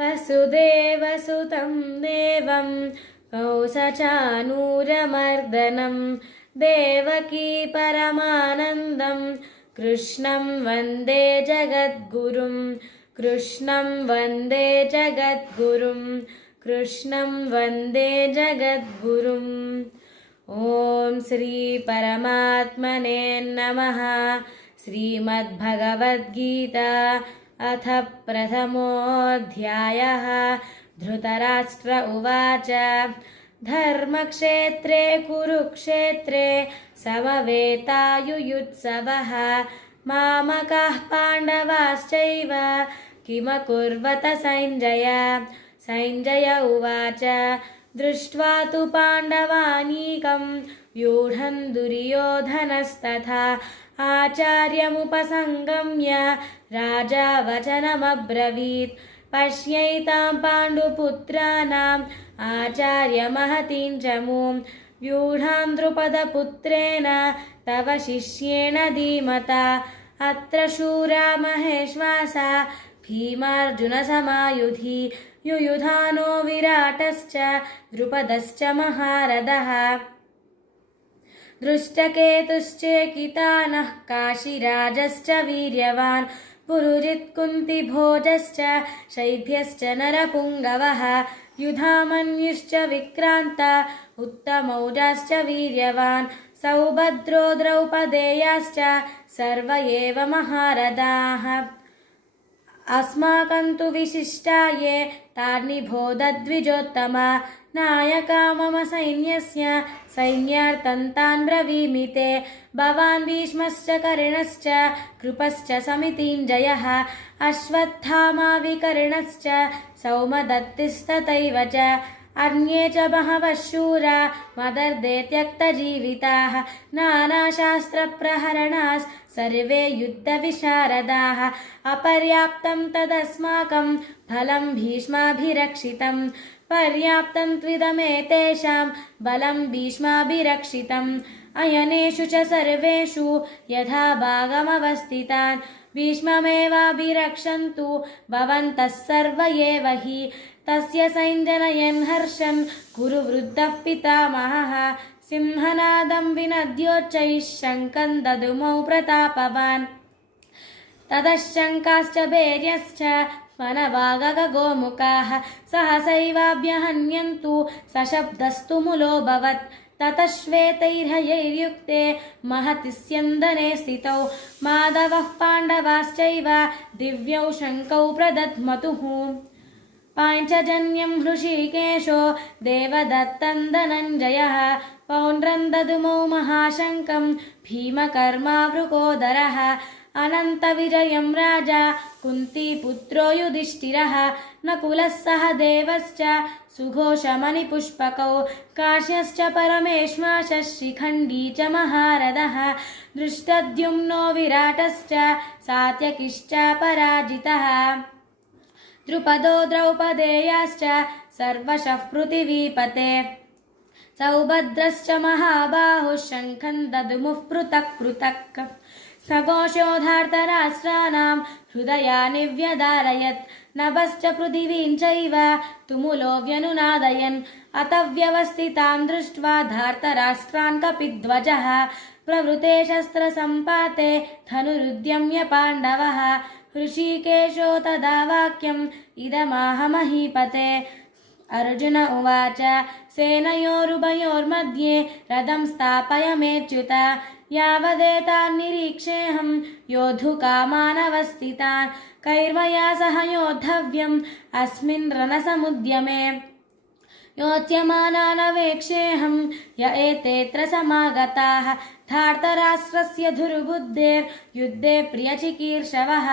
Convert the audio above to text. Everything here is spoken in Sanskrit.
वसुदेवसुतं देवं कंसचाणूरमर्दनं देवकी परमानन्दं कृष्णं वन्दे जगद्गुरुं कृष्णं वन्दे जगद्गुरुं कृष्णं वन्दे जगद्गुरुम्। ॐ श्री परमात्मने नमः। श्रीमद्भगवद्गीता अथ प्रथमोऽध्यायः। धृतराष्ट्र उवाच धर्मक्षेत्रे कुरुक्षेत्रे समवेतायुयुत्सवः मामकाः पाण्डवाश्चैव किमकुर्वत सञ्जय। सञ्जय उवाच दृष्ट्वा तु पाण्डवानीकं व्यूढं दुर्योधनस्तथा आचार्यमुपसङ्गम्य राजा वचनमब्रवीत् पश्यैतां पाण्डुपुत्राणाम् आचार्यमहतीं चमूं व्यूढां द्रुपदपुत्रेण तव शिष्येण धीमता अत्र शूरा महेश्वासा भीमार्जुनसमायुधि युयुधानो विराटश्च द्रुपदश्च महारथः दृष्टकेतुश्चेकितानः काशीराजश्च वीर्यवान् पुरुजित्कुन्तिभोजश्च शैभ्यश्च नरपुङ्गवः युधामन्युश्च विक्रान्त उत्तमौजाश्च वीर्यवान् सौभद्रो द्रौपदेयाश्च सर्व एव महारथाः अस्माकं तु विशिष्टा ये तान्निबोधद्विजोत्तमा नायका मम सैन्यस्य सैन्यार्थं तान् ब्रवीमि ते भवान् भीष्मश्च कर्णश्च कृपश्च समितिञ्जयः अश्वत्थामा विकर्णश्च सौमदत्तिस्तथैव च अन्ये च बहवः शूरा मदर्दे त्यक्तजीविताः नानाशास्त्रप्रहरणाः सर्वे युद्धविशारदाः अपर्याप्तं तदस्माकं फलं भीष्माभिरक्षितं पर्याप्तं त्विदमेतेषां बलं भीष्माभिरक्षितम् अयनेषु च सर्वेषु यथा भागमवस्थितान् भीष्ममेवाभिरक्षन्तु भवन्तः सर्व एव हि तस्य सञ्जनयन् हर्षन् कुरु वृद्धः पितामहः सिंहनादं विनद्योच्चैः शङ्खं ददुमौ प्रतापवान् ततश्शङ्काश्च भैर्यश्च वनवागगोमुखाः सहसैवाभ्यहन्यन्तु सशब्दस्तु मुलोऽभवत् ततः श्वेतैर्हयैर्युक्ते महति स्यन्दने स्थितौ माधवः पाण्डवाश्चैव दिव्यौ शङ्खौ प्रदध्मतुः पाञ्चजन्यं हृषीकेशो देवदत्तं धनञ्जयः पौण्ड्रं ददुमौ महाशङ्खं भीमकर्मावृकोदरः अनन्तविजयं राजा कुन्तीपुत्रो युधिष्ठिरः नकुलः सह देवश्च सुघोषमणिपुष्पकौ काश्यश्च परमेश्वासः शिखण्डी च महारथः धृष्टद्युम्नो विराटश्च सात्यकिश्च पराजितः द्रुपदो द्रौपदेयाश्च सर्वशः पृथिवीपते सौभद्रश्च महाबाहुः शङ्खं ददुमुः पृथक् पृथक् सघोषोधार्तराष्ट्राणां हृदयानि व्यधारयत् नभश्च पृथिवीं चैव तुमुलो व्यनुनादयन् अत व्यवस्थितां दृष्ट्वा धार्तराष्ट्रान् कपिध्वजः प्रवृते शस्त्रसम्पाते धनुरुद्यम्य पाण्डवः हृषीकेशो तदा वाक्यम् इदमाह महीपते अर्जुन उवाच सेनयोरुभयोर्मध्ये रथं स्थापयमेच्युत यावदेतान् निरीक्षेऽहं योद्धुकामानवस्थितान् कैर्मया सह योद्धव्यम् अस्मिन् रणसमुद्यमे योच्यमानानवेक्षेऽहं य एतेऽत्र समागताः धार्तराष्ट्रस्य दुर्बुद्धेर्युद्धे प्रियचिकीर्षवः।